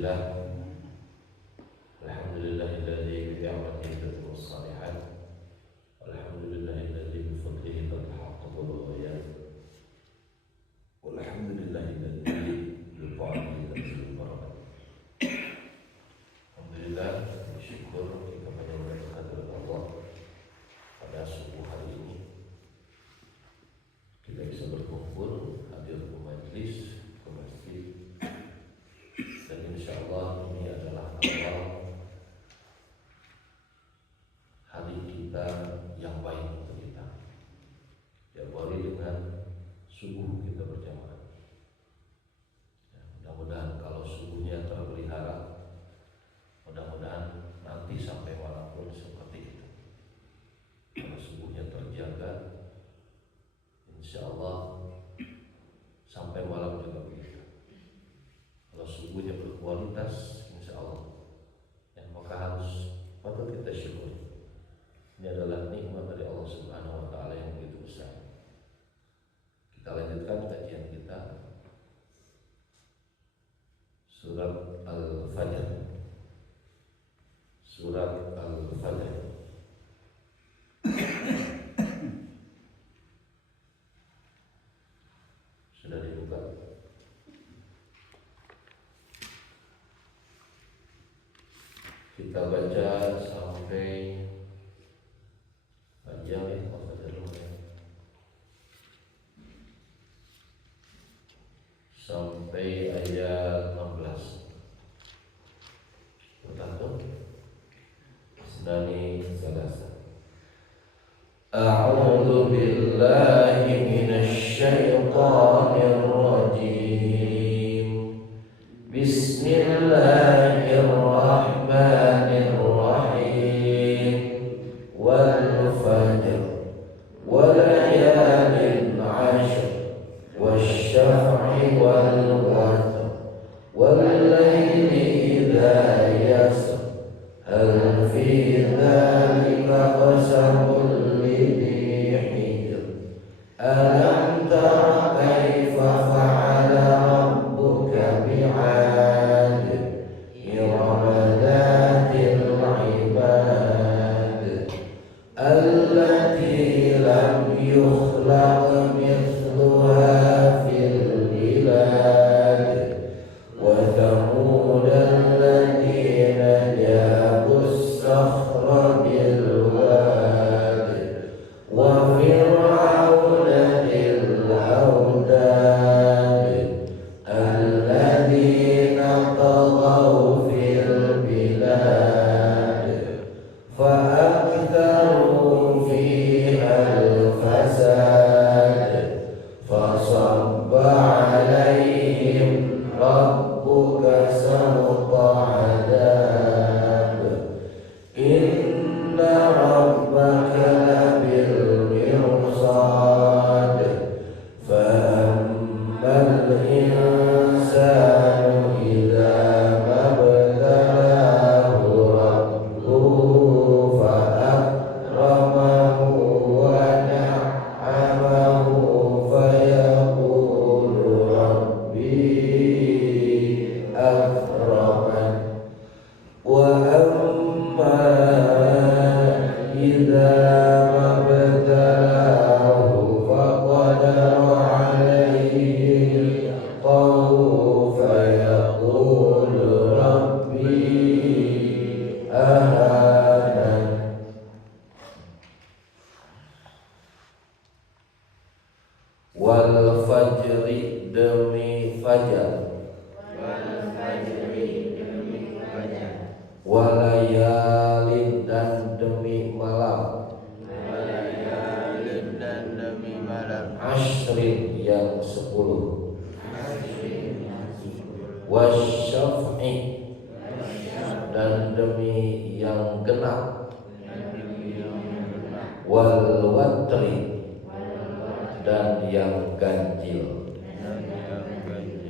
Alhamdulillahilladzi bi ni'matihi tatimmu shalihat. Alhamdulillahilladzi bi fadlihi tatahaqaqu al-ghayat. Alhamdulillahilladzi bi ta'atihi tanzilul barakat. Alhamdulillah, syukur kepada kehadirat Allah pada subuh hari ini kita bisa berkumpul hadir ke majelis, ke masjid, dan insyaallah ini adalah awal hari kita yang baik untuk kita. Diawali dengan subuh kita berjamaah. Ya, mudah-mudahan kalau subuhnya terpelihara, mudah-mudahan nanti sampai malam pun seperti itu. Kalau subuhnya terjaga, insyaallah sampai malam juga begitu. Kalau subuhnya berkualitas, insyaallah, ya, maka harus patut kita syukuri. Ini adalah nikmat dari Allah Subhanahu wa taala yang begitu besar. Kita lanjutkan kajian kita surat Al-Fajr. Surat Al-Fajr. Sudah dibuka. Kita baca sampai panjang ya, sampai ayat 16. Bertantung Sedani Sadasa. A'udzu billahi minasy syaithanir rajim. Bismillahirrahmanirrahim. Wal fajr wa layalin 'ashr wasyaf'i wal watr wal laili idza yasr hal fi dzalika qasamul lidhi hijr alam tara kaifa fa'ala rabbuka bi'ad irama dhatil 'ibad allati lam yukhlaq mithluha fil bilad wa thamud alladhina jabus sakhra bil wad wa fir'auna dhil awtad alladhina taghaw fil bilad فأكثروا فيها الفساد فصب عليهم ربك سوط عذاب إن ربك لبالمرصاد فأما الإنسان إذا ما ابتلاه ربه فأكرمه ونعمه فيقول ربي أكرمن وأما إذا ما ابتلاه فقدر عليه رزقه فيقول ربي أهانن wal fajri demi fajar walayalin dan demi malam ashrin yang 10 wasyaf'i dan demi yang genap wal watri dan yang ganjil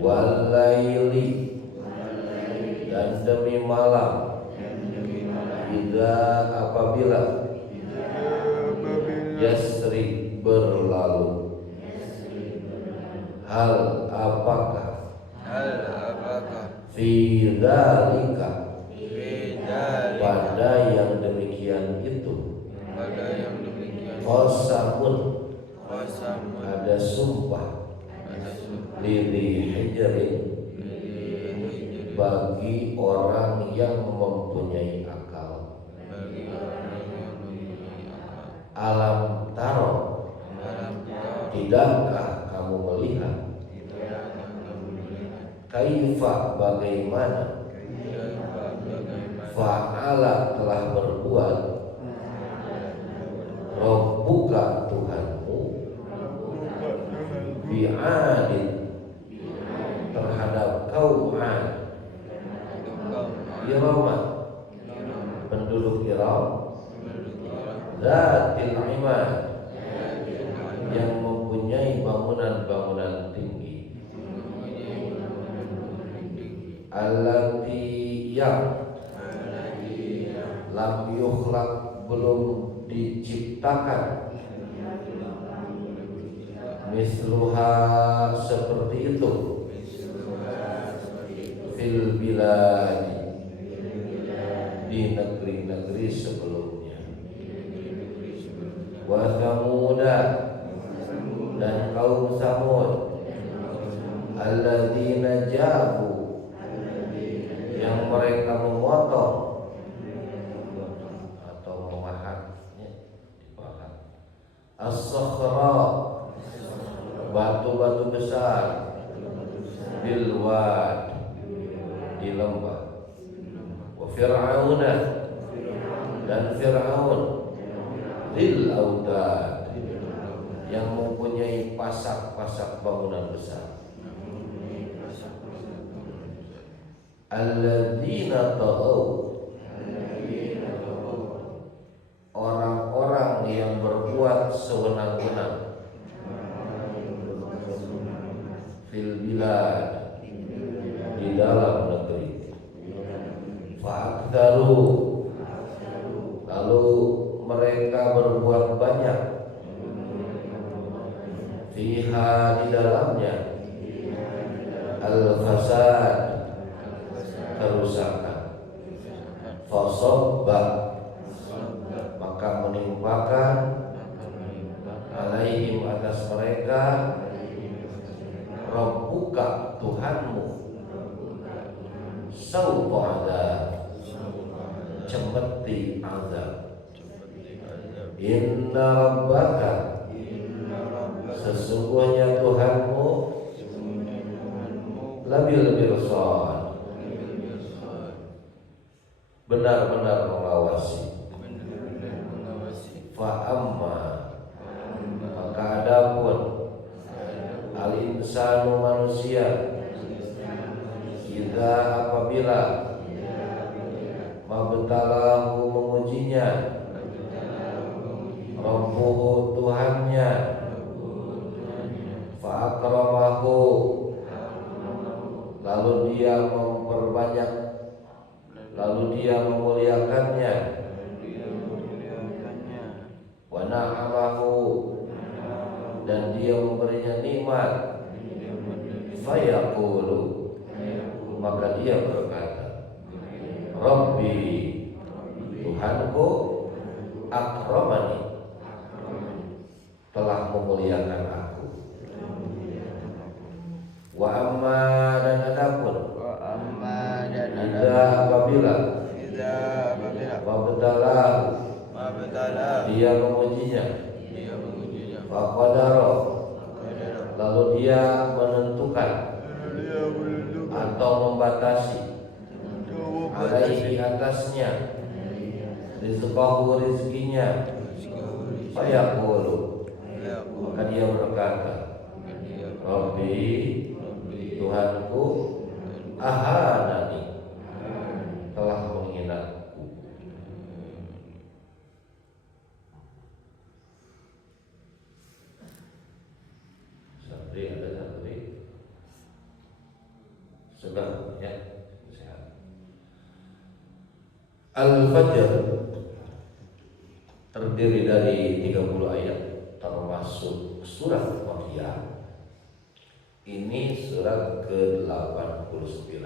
wal laili dan demi malam idza apabila yasri berlalu hal apakah fi dzalika pada yang demikian itu qasamun ada sumpah lili hijrin bagi orang yang mempunyai akal. Alam taro, tidakkah kamu melihat kaifa bagaimana fa'ala telah berbuat Rabbuka Tuhanmu bi'adin terhadap kaum Ad, Irama penduduk Iram, Zatil Imad yang mempunyai bangunan-bangunan tinggi, allati yang lam yukhlaq belum diciptakan misluha seperti itu fil biladi di negeri-negeri sebelumnya. Wa Samuda dan kaum Samud alladzina jabu yang mereka memotong atau memahatnya as-sakhra batu-batu besar bilwad di lembah, wa fir'auna dan Fir'aun lil autad yang mempunyai pasak-pasak bangunan besar, alladzina taghaw orang-orang yang berbuat sewenang-wenang fil bilad di dalam negeri, fa'aktaru lalu mereka berbuat banyak fiha di dalamnya al-fasad kerusakan, fasobba maka menimpakan alaihim atas mereka Rabbuka Tuhanmu sauqa azab cemeti azab, inna rabbaka sesungguhnya Tuhanmu labil mirsad benar-benar mengawasi. Fa'amma maka adapun al-insanu manusia idza apabila mabtalahu mengujinya Rabbuhu Tuhannya fa'akramahu lalu dia memperbanyak lalu dia memuliakannya wa na'amahu dan dia memberinya nikmat fayaqulu maka dia berkata Rabbi Tuhanku akramani telah memuliakan aku, wa amma dan adapun apabila dia mengujinya faqadara lalu dia menentukan atau membatasi alaihi atasnya rizqahu rizkinya fayaqulu maka dia berkata Rabbi Tuhanku ahanani telah menghinaku. Sabri ada sabri sedang ya sehat. Al-Fajr terdiri dari 30 ayat termasuk surat Makkiyah. Ini surat ke-89.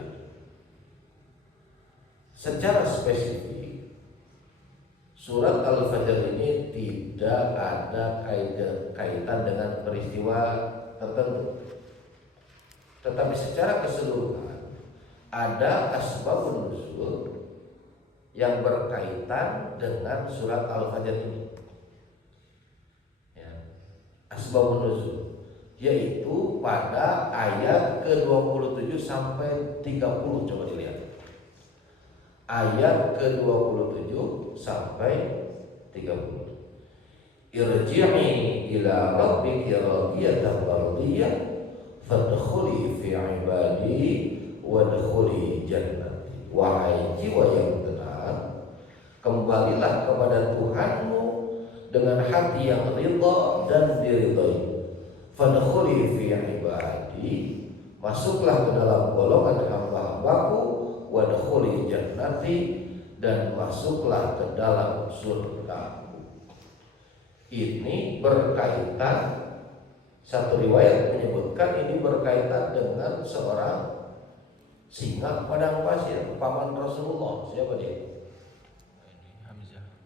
secara spesifik surat Al-Fajr ini tidak ada kaitan dengan peristiwa tertentu, tetapi secara keseluruhan ada asbabun nuzul yang berkaitan dengan surat Al-Fajr ini. Ya, asbabun nuzul yaitu pada ayat ke-27 sampai 30. Coba dilihat. Ayat ke-27 sampai 30. Irji'i ila rabbiki radiyatan mardiyah fadkhuli fi ibadi wadkhuli jannati. Wahai jiwa yang tenang, kembalilah kepada Tuhanmu dengan hati yang ridha dan diridhai. Fadkhuli fi ibadi, masuklah ke dalam golongan hamba-hambaku. Wadkhuli jannati, dan masuklah ke dalam surgaku. Ini berkaitan, satu riwayat menyebutkan ini berkaitan dengan seorang singa padang pasir, paman Rasulullah. Siapa dia?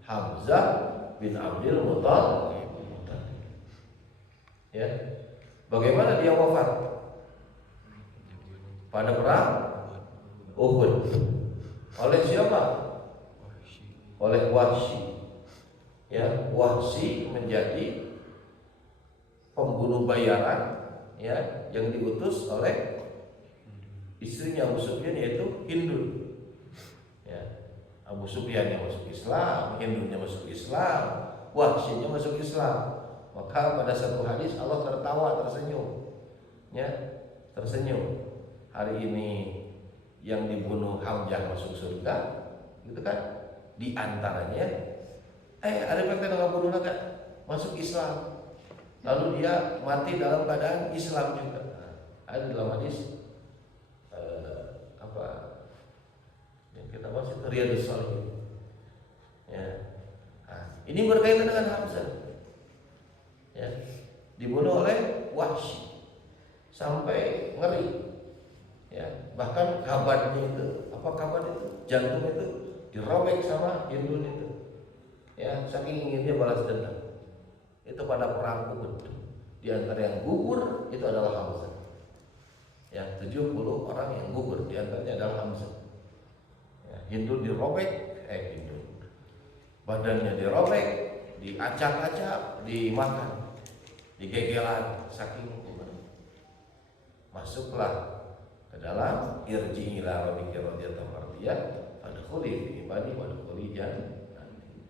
Hamzah bin Abdul Muttalib. Ya, bagaimana dia wafat? Pada perang Uhud. Oleh siapa? Oleh Wahsy. Ya, Wahsy menjadi pembunuh bayaran, ya, yang diutus oleh istrinya Abu Sufyan, yaitu Hindu. Ya, Abu Sufyan yang masuk Islam, Hindunya masuk Islam, Wahsy-nya masuk Islam. Maka pada satu hadis Allah tertawa, tersenyum. Ya, tersenyum. Hari ini yang dibunuh Hamzah masuk surga, gitu kan? Di antaranya, ada yang nggak bunuh lagi masuk Islam. Lalu dia mati dalam keadaan Islam juga. Ada dalam hadis apa yang kita bahas itu Riyadhus Shalihin. Ya, ini berkaitan dengan Hamzah. Ya, dibunuh oleh Wahsy sampai ngeri. Ya, bahkan kabarnya itu, apa kabar itu? Jantung itu dirobek sama Hindu itu. Ya, saking inginnya balas dendam. Itu pada perang Uhud. Di antara yang gugur itu adalah Hamzah. Ya, 70 orang yang gugur, di antaranya adalah Hamzah. Ya, Hindu dirobek, Hindu. Badannya dirobek, diacak-acak, dimakan, digegelan, saking masuklah ke dalam irji ila rabbika radiyatan mardiyah fadkhuli fi ibadi wadkhuli jannati.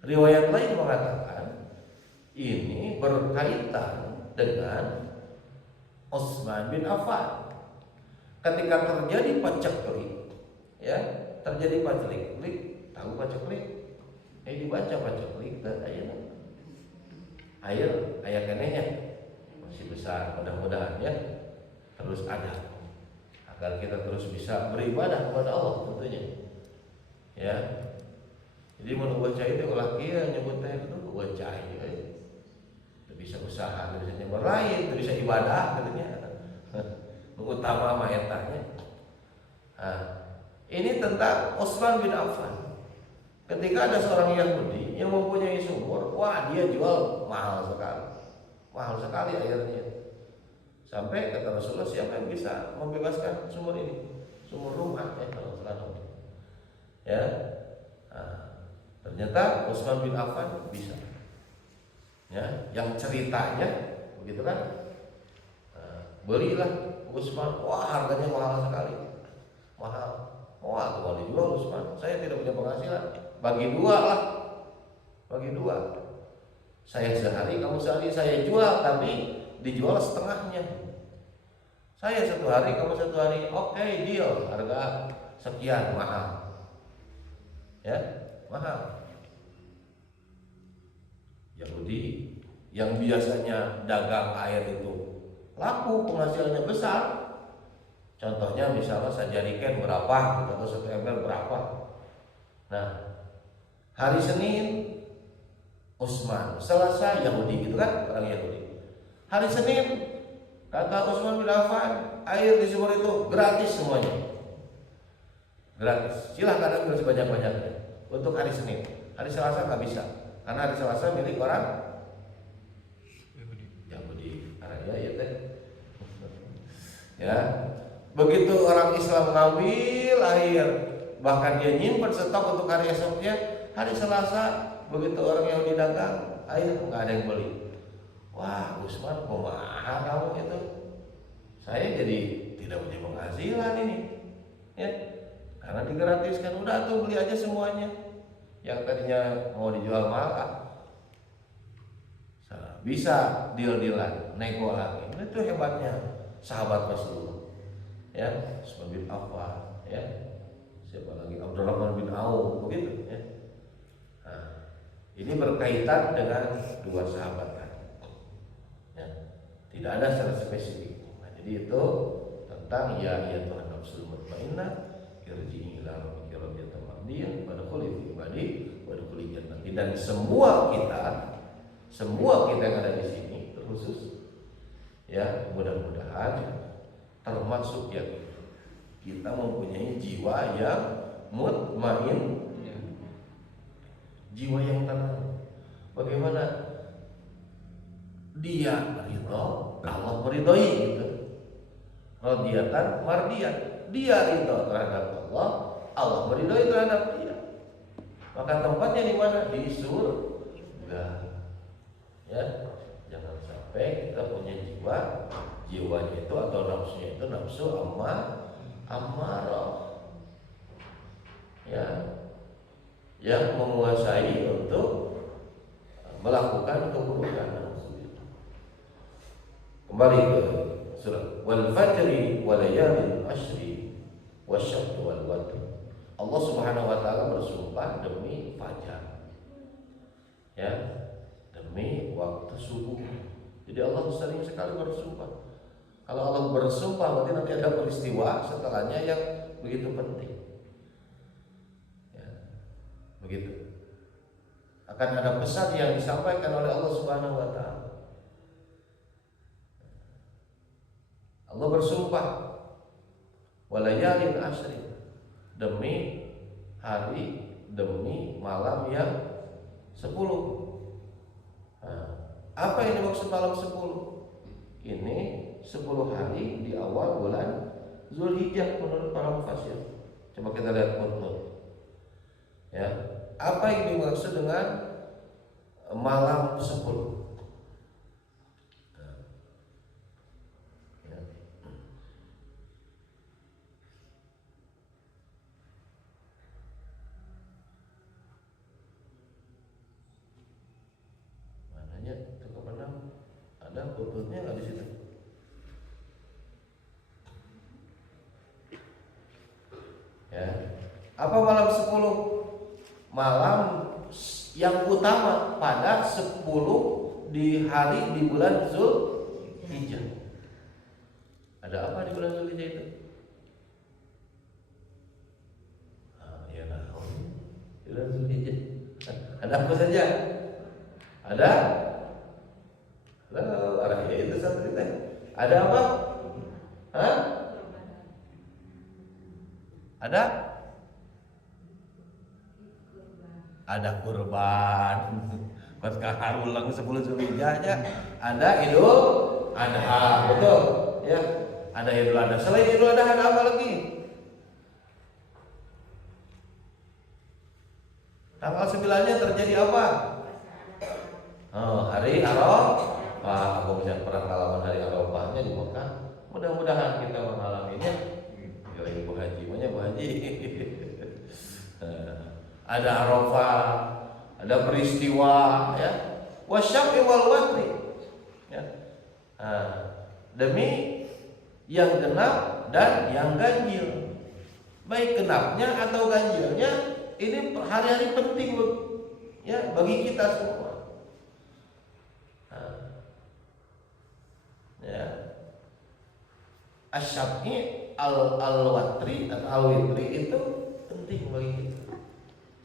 Riwayat lain mengatakan ini berkaitan dengan Utsman bin Affan. Ketika terjadi paceklik, ya, terjadi paceklik, tahu paceklik? Dibaca paceklik dan air kenehnya masih besar, mudah-mudahan ya terus ada, agar kita terus bisa beribadah kepada Allah tentunya. Ya, jadi menunggu cai itu ulah kia nyebutnya itu gua cai, bisa usaha, bisa nyebut lain, bisa ibadah katanya, mengutama mayatnya. Ini tentang Utsman bin Affan. Ketika ada seorang Yahudi yang mempunyai sumur, wah dia jual mahal sekali airnya. Sampai kata Rasulullah, siapa yang bisa membebaskan sumur ini? Sumur rumah, kalau selalu. Ya, ternyata Utsman bin Affan bisa. Ya, yang ceritanya begitu kan? Belilah Utsman, wah harganya mahal sekali, mahal. Wah, kalau dijual Utsman, saya tidak punya penghasilan. Bagi dua lah, bagi dua. Saya sehari, kamu sehari, saya jual, tapi dijual setengahnya. Saya satu hari, kamu satu hari, oke, deal, harga sekian, mahal. Ya, mahal. Yahudi yang biasanya dagang air itu laku, penghasilannya besar. Contohnya misalnya sajariken berapa, atau 1 ember berapa. Nah, hari Senin Utsman, Selasa Yahudi, gitu kan, orang Yahudi. Hari Senin kata Utsman bin Affan, air di sumur itu gratis semuanya. gratis. Silahkan ambil sebanyak-banyaknya untuk hari Senin. Hari Selasa nggak bisa, karena hari Selasa milik orang Yahudi. Karena ya teh. Ya, begitu orang Islam ngambil air, bahkan dia nyimpen stok untuk hari esoknya, hari Selasa begitu orang Yahudi dagang air nggak ada yang beli. Wah, Usman, kumaha kamu itu? Saya jadi tidak punya penghasilan ini, ya, karena digratiskan. Udah tuh beli aja semuanya. Yang tadinya mau dijual mahal, bisa deal-dealan, nego lagi. Itu hebatnya sahabat Rasulullah. Ya, Utsman bin Affan, ya, siapa lagi, Abdurrahman bin Auf, begitu. Ya. Nah, ini berkaitan dengan dua sahabat kan. Ya, tidak ada secara spesifik. Nah, jadi itu tentang ya Tuhan nafsul mutmainnah irji'i ila rabbika radiyatan mardiyah wa dkhuli fi ibadi wa dkhuli jannati. Dan semua kita yang ada di sini terkhusus ya, mudah-mudahan termasuk yang kita mempunyai jiwa yang mutmain, jiwa yang tenang. Bagaimana dia ridho, Allah meridhoi gitu. Radiyatan mardiyah, dia ridho terhadap Allah, Allah meridhoi terhadap dia. Maka tempatnya di mana? Di surga. Ya, jangan sampai kita punya jiwanya itu atau nafsunya itu nafsu amarah, ya, yang menguasai untuk melakukan keburukan. Kembali ke surat wal fajri wa layalin ashri wasyaf'i wal watr. Allah Subhanahu wa taala bersumpah demi fajar, ya, demi waktu subuh. Jadi Allah sering sekali bersumpah. Kalau Allah bersumpah berarti nanti ada peristiwa setelahnya yang begitu penting. Ya, begitu. Akan ada pesan yang disampaikan oleh Allah Subhanahu wa taala. Allah bersumpah walayalin ashri, demi hari, demi malam yang 10. Nah, apa yang dimaksud malam 10? Ini 10 hari di awal bulan Zulhijjah menurut para mufassir. Coba kita lihat footnote. Ya, apa yang dimaksud dengan malam 10? Ada footnote-nya nggak di situ? Ya. Apa malam 10? Malam yang utama pada 10 di hari di bulan Zulhijjah. Ada apa di bulan Zulhijjah itu? Ya nah, di bulan Zulhijjah. Ada apa saja? Ada? Arah itu satu kita. Ada apa? Hah? Ada? Ada kurban. Pas kaharulang 10 Zulhijjah aja. Ada Idul Adha, betul? Ya. Ada Idul Adha. Selain Idul Adha ada apa lagi? Tanggal 9-nya terjadi apa? Oh, hari Arafah. Pak Agung yang pernah ngalamin hari Arafahnya di Mekah. Mudah-mudahan kita mengalaminya. Gila Ibu Haji, banyak Bu Haji. Ada Arafah, ada peristiwa, ya. Wasyaf'i wal watri. Ya. Demi yang genap dan yang ganjil. Baik genapnya atau ganjilnya, ini hari-hari penting, ya, bagi kita semua. Ya, asyaf'i al-watri atau al-witri itu penting bagi kita.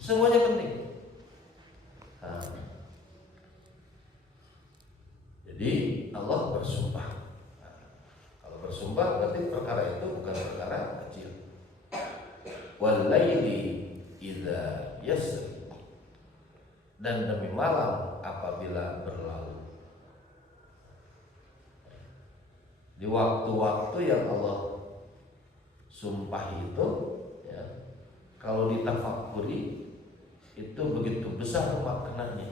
Semuanya penting. Jadi Allah bersumpah. Kalau bersumpah berarti perkara itu bukan perkara kecil. wal laili idza yasri, dan demi malam apabila berlalu. Di waktu-waktu yang Allah sumpah itu, ya, kalau ditafakuri itu begitu besar maknanya.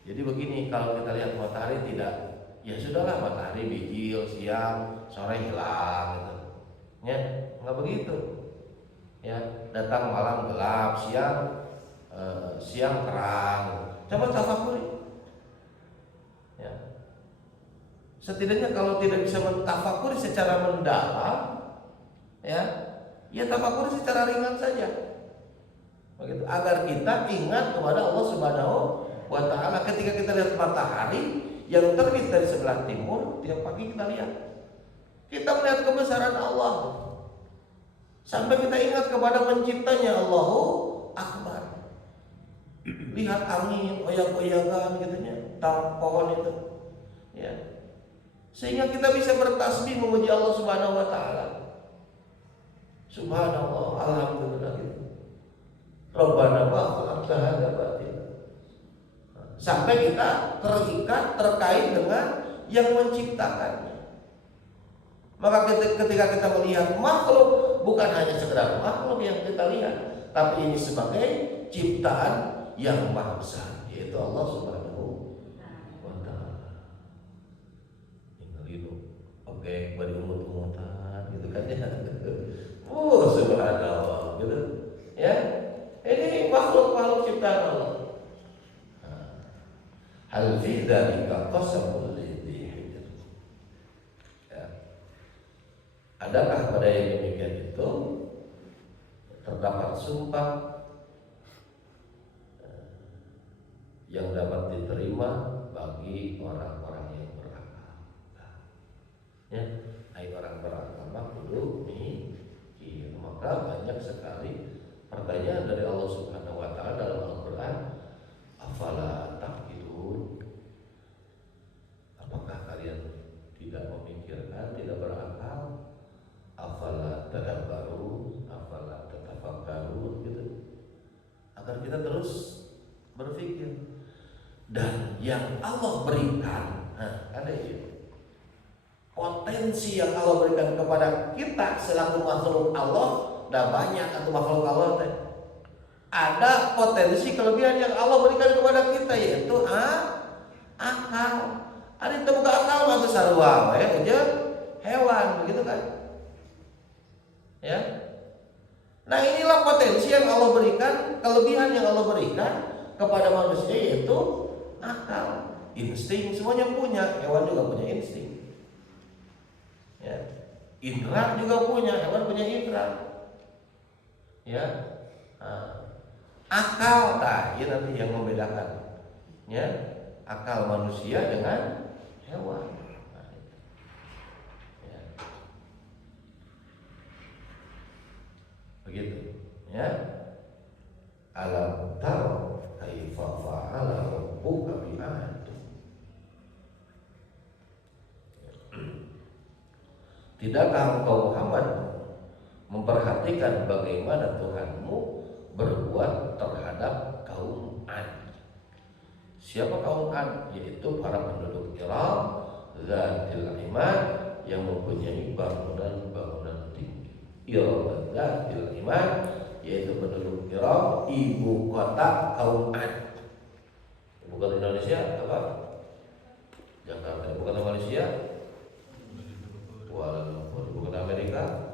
Jadi begini, kalau kita lihat matahari tidak, ya sudahlah matahari bigil siang, sore hilang gitu. Ya, nggak begitu. Ya, datang malam gelap, siang terang. Coba tafakuri. Ya. Setidaknya kalau tidak bisa mentafakuri secara mendalam, ya tafakuri secara ringan saja. Begitu, agar kita ingat kepada Allah Subhanahu wa ta'ala. Ketika kita lihat matahari yang terbit dari sebelah timur, tiap pagi kita lihat, kita melihat kebesaran Allah, sampai kita ingat kepada penciptanya, Allahu Akbar. Lihat angin oyak-oyakan gitunya, pohon itu, ya, sehingga kita bisa bertasbih memuji Allah Subhanahu wa ta'ala. Subhanallah, alhamdulillah gitu. Rabbana ma khalaqta hadza batila. Sampai kita terikat, terkait dengan yang menciptakannya. Maka ketika kita melihat makhluk, bukan hanya sekedar makhluk yang kita lihat, tapi ini sebagai ciptaan yang maha besar, yaitu Allah Subhanahu wa ta'ala. Ini oke, bari umut-umutan gitu kan ya. Subhanallah gitu. Ya. Ini makhluk-makhluk ciptaan Allah. Hal fi dzalika qasamul lidhi hijr. Ya. Adakah pada yang demikian itu terdapat sumpah yang dapat diterima bagi orang-orang yang berakal? Ya, hai orang berakal mah kudu mikir. Maka banyak sekali pertanyaan dari Allah Subhanahu wa ta'ala dalam Al-Quran. Afala taqilun, apakah kalian tidak memikirkan, tidak berakal? Afala tadabbarun, afala tatafakkarun, gitu. Agar kita terus berpikir. Dan yang Allah berikan, ada itu potensi yang Allah berikan kepada kita selaku makhluk Allah. Dah banyak atau makhluk Allah teh. Ada potensi kelebihan yang Allah berikan kepada kita, yaitu akal. Ada yang buka akal atau sarua aja hewan, begitu kan? Ya. Nah, inilah potensi yang Allah berikan, kelebihan yang Allah berikan kepada manusia, yaitu akal, insting. Semuanya punya, hewan juga punya insting. Ya. Indra juga punya, hewan punya indra. Ya, akal, ini nanti yang membedakan, ya, akal manusia dengan hewan. Ya. Begitu, ya. Alam taro kaifa fa'ala rabbuka bi'ad. Tidakkah engkau Muhammad memperhatikan bagaimana Tuhanmu berbuat terhadap kaum Ad? Siapa kaum Ad? Yaitu para penduduk Iram, Zatil Imad, yang mempunyai bangunan-bangunan tinggi. Iram, Zatil Imad, yaitu penduduk Iram, ibu kota kaum Ad. Ibu kota Indonesia apa? Jakarta. Ibu kota Malaysia Kuala Lumpur. Ibu kota Amerika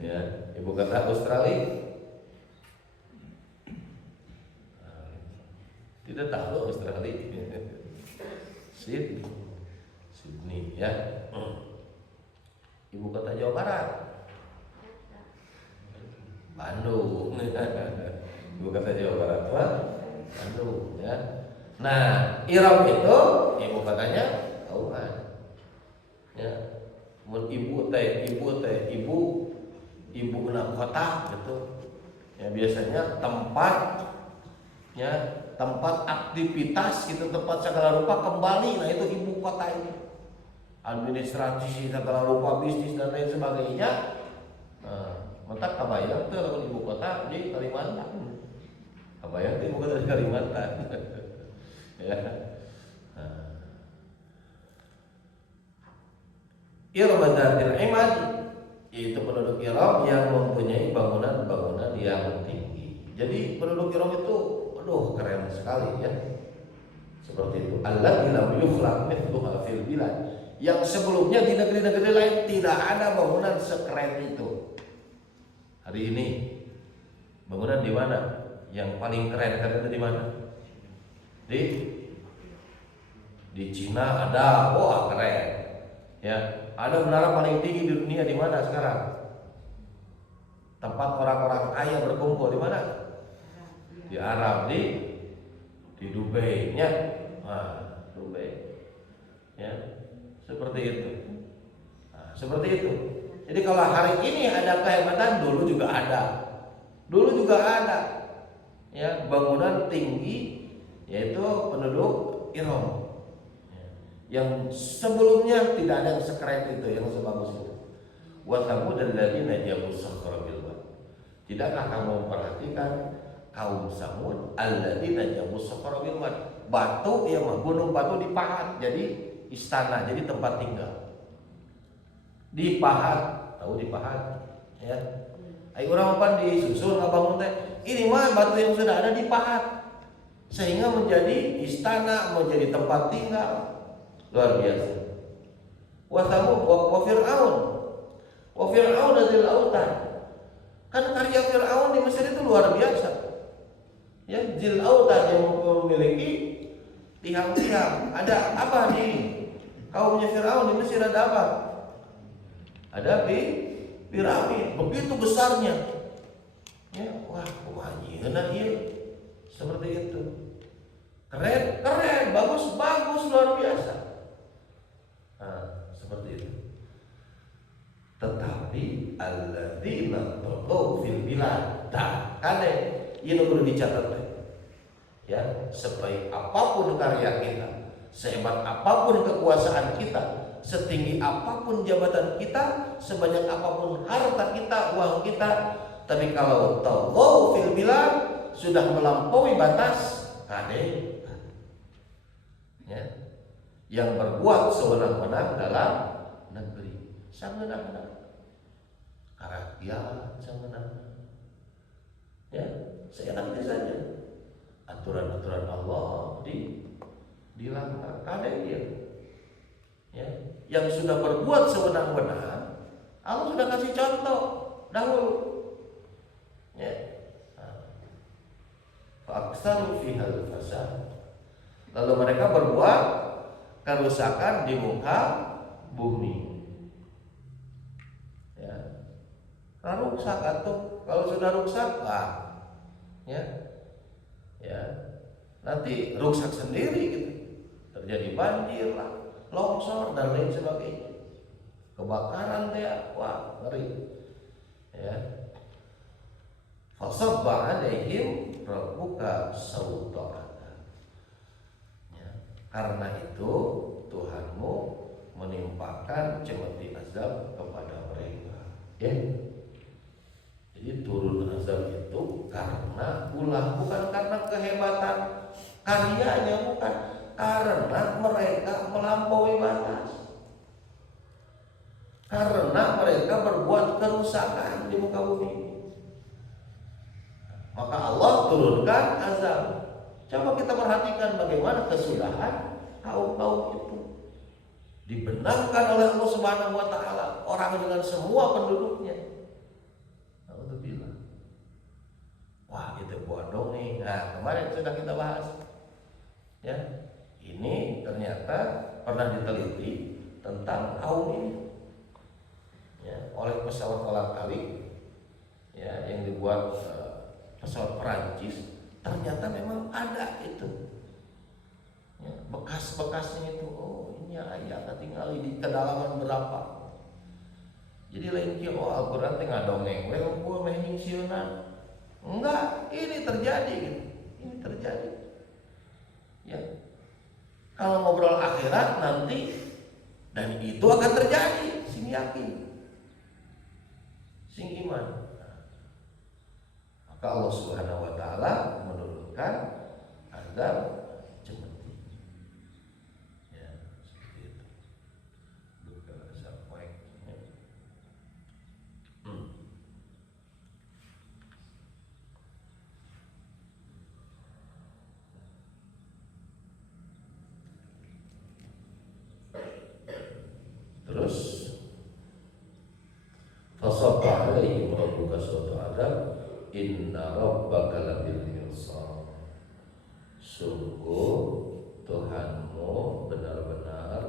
ya, ibu kota Australia tidak tahu Australia. Sydney ya. Ibu kota Jawa Barat Bandung. Ibu kota Jawa Barat apa? Bandung ya. Nah, Iram itu ibu kotanya Kauman ya. Ibu enam kota gitu ya, biasanya tempat aktivitas gitu, tempat segala rupa kembali. Nah, itu ibu kota ini administrasi segala rupa bisnis dan lain sebagainya. Mentak kabayang tuh kalau ibu kota di Kalimantan. Kabayang tuh ibu kota di Kalimantan. Ya. Iram dzatil imad, yaitu penduduk Iram yang mempunyai bangunan-bangunan yang tinggi. Jadi penduduk Iram itu aduh keren sekali ya. Seperti itu. Allati lam yukhlaq mithluha fil bilad. Yang sebelumnya di negeri-negeri lain tidak ada bangunan sekeren itu. Hari ini bangunan di mana? Yang paling keren itu di mana? Di Cina ada, wah keren. Ya, ada menara paling tinggi di dunia di mana sekarang? Tempat orang-orang kaya berkumpul di mana? Di Arab, di Dubai, ya. Nah, Dubai. Ya. Seperti itu. Nah, seperti itu. Jadi kalau hari ini ada kehebatan, dulu juga ada. Dulu juga ada. Ya, bangunan tinggi yaitu penduduk Iram. Ya. Yang sebelumnya tidak ada yang sekeren itu, yang sebagus itu. Wa thamud alladziina jabu sakhra bil wad. Tidakkah kamu memperhatikan kaum Samud alladziina jabu sakhra bil wad? Batu yang gunung batu dipahat jadi istana, jadi tempat tinggal. Dipahat, tahu dipahat? Ya. Ayo orang apa disusun ngabangun teh? Ini mah batu yang sudah ada dipahat sehingga menjadi istana, menjadi tempat tinggal. Luar biasa. Wa Thamud wa Fir'aun. Wa Fir'aun dzil autad. Kan karya Fir'aun di Mesir itu luar biasa. Ya, dzil autad yang memiliki tiang-tiang. Ada apa di kaumnya Fir'aun di Mesir ada apa? Ada piramid, begitu besarnya. Ya, wah, kumaha ieu. Seperti itu. Keren, bagus, luar biasa. Nah, seperti itu. Tetapi alladzina taghaw fil bilad. Kane ieu kudu dicatat. Ya, sebaik apapun karya kita, sehebat apapun kekuasaan kita, setinggi apapun jabatan kita, sebanyak apapun harta kita, uang kita, tapi kalau taghaw fil bilad sudah melampaui batas, kade ya, yang berbuat sewenang-wenang dalam negeri, sangeunang-unang, karakyat sangeunang, ya, seenaknya saja. Aturan-aturan Allah dilanggar, kade dia. Ya, yang sudah berbuat sewenang-wenang, Allah sudah kasih contoh dahulu. Ya. Fa'aktsaru fihal fasad. Lalu mereka berbuat kerusakan di muka bumi. Ya. Kalau rusak atau kalau sudah rusak, ya. Ya. Nanti rusak sendiri gitu. Terjadi banjir lah, longsor dan lain sebagainya, kebakaran dia, wah ngeri. Ya. Fasabba alaihim rabbuka sawta. Ya. Karena itu Tuhanmu menimpakan cemeti azab kepada mereka. Ya. Jadi turun azab itu karena ulah, bukan karena kehebatan karyanya, bukan. Karena mereka melampaui batas, karena mereka berbuat kerusakan di muka bumi. Maka Allah turunkan azab. Coba kita perhatikan bagaimana kesudahan kaum-kaum itu. Dibenamkan oleh Allah Subhanahu wa taala, orang dengan semua penduduknya. Alhamdulillah. Wah, itu bodong nih. Nah, kemarin sudah kita bahas. Ya. Ini ternyata pernah diteliti tentang kaum ini, ya, oleh pesawat kolang-kaling, ya, yang dibuat pesawat Perancis. Ternyata memang ada itu, ya, bekas-bekasnya itu. Oh, ini ayah tinggal di kedalaman berapa. Jadi lain kia, oh Al-Quran tengah dongeng, gue mainin siunan. Enggak, ini terjadi gitu. Ini terjadi. Ya. Kalau ngobrol akhirat nanti Dan itu akan terjadi, sing yakin, sing iman. Maka Allah Subhanahu wa taala menurunkan azab cemeti. Ya, seperti itu. Duka sampai. Ya. Terus fasabba alaihim rabbuka suatu adab, inna rabbaka labil mirsad. Sungguh Tuhanmu benar-benar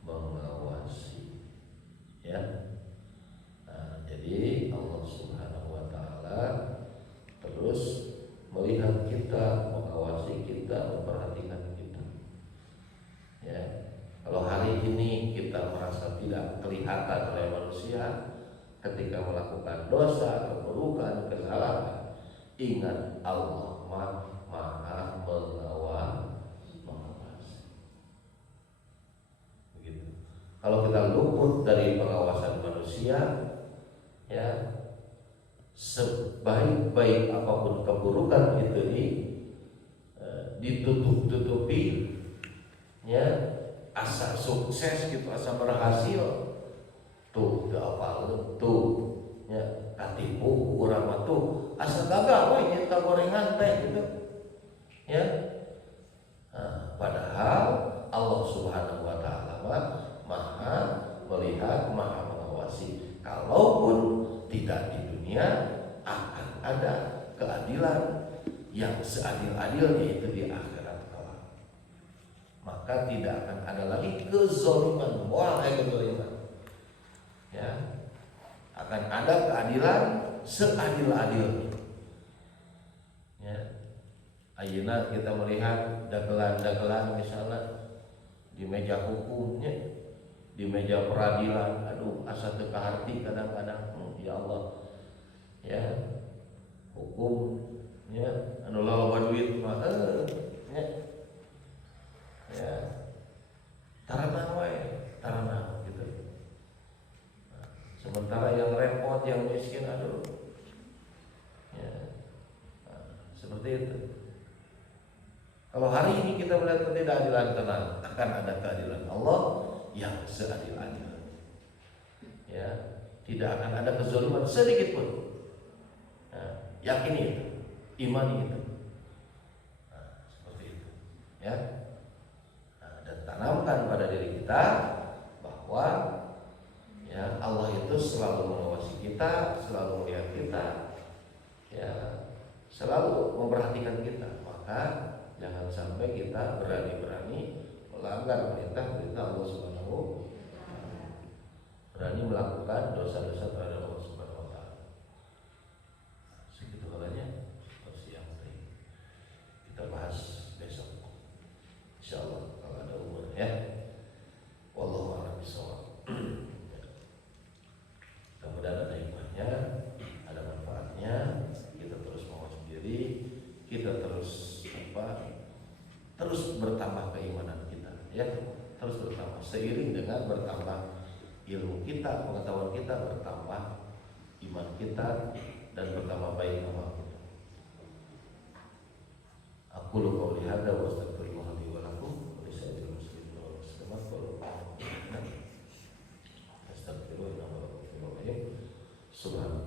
mengawasi. Ya. Nah, jadi Allah Subhanahu wa taala terus melihat kita, mengawasi kita, memperhatikan kita. Ya. Kalau hari ini kita merasa tidak kelihatan oleh manusia ketika melakukan dosa, keburukan, kesalahan, ingat Allah Maha mengawasi. Begitu. Kalau kita luput dari pengawasan manusia, ya, sebaik-baik apapun keburukan itu ditutup-tutupi, ya. Asa sukses gitu, asa berhasil tuh apa tuh ya katipu urang mah tuh asa gagal we nyeta gorengan teh gitu ya. Nah, padahal Allah Subhanahu wa taala Maha melihat, Maha mengawasi. Kalaupun tidak di dunia, akan ada keadilan yang seadil-adilnya itu di akhirat. Maka tidak akan ada lagi kezaliman, kezaliman. Ya, akan ada keadilan seadil-adilnya. Ya, ayeuna kita melihat dagelan-dagelan misalnya di meja hukumnya, di meja peradilan, aduh asa teu kaharti kadang-kadang, ya Allah, ya hukumnya anu loba duit mah ya tarana gitu. Nah, sementara yang repot, yang miskin, aduh ya, seperti itu. Kalau hari ini kita melihat ketidakadilan, tenang, akan ada keadilan Allah yang seadil-adil. Ya, tidak akan ada kezaliman sedikit pun. Nah, yakini itu, imani itu. Nah, seperti itu. Ya. Tanamkan pada diri kita bahwa ya Allah itu selalu mengawasi kita, selalu melihat kita, ya selalu memperhatikan kita. Maka jangan sampai kita berani-berani melanggar perintah Allah Subhanahu wa taala, berani melakukan dosa-dosa terhadap Allah Subhanahu wa taala. Segitu halnya siang tadi. Kita bahas besok, insyaallah. Ya, wallahu a'lam bishawab. Mudah-mudahan ada hikmahnya, ada manfaatnya. Kita terus mawas diri, kita terus terus bertambah keimanan kita, ya, terus bertambah seiring dengan bertambah ilmu kita, pengetahuan kita bertambah, iman kita dan bertambah baik amal kita. Aku lupa lihat wa astagfirullah li wa lakum. Subhanallah.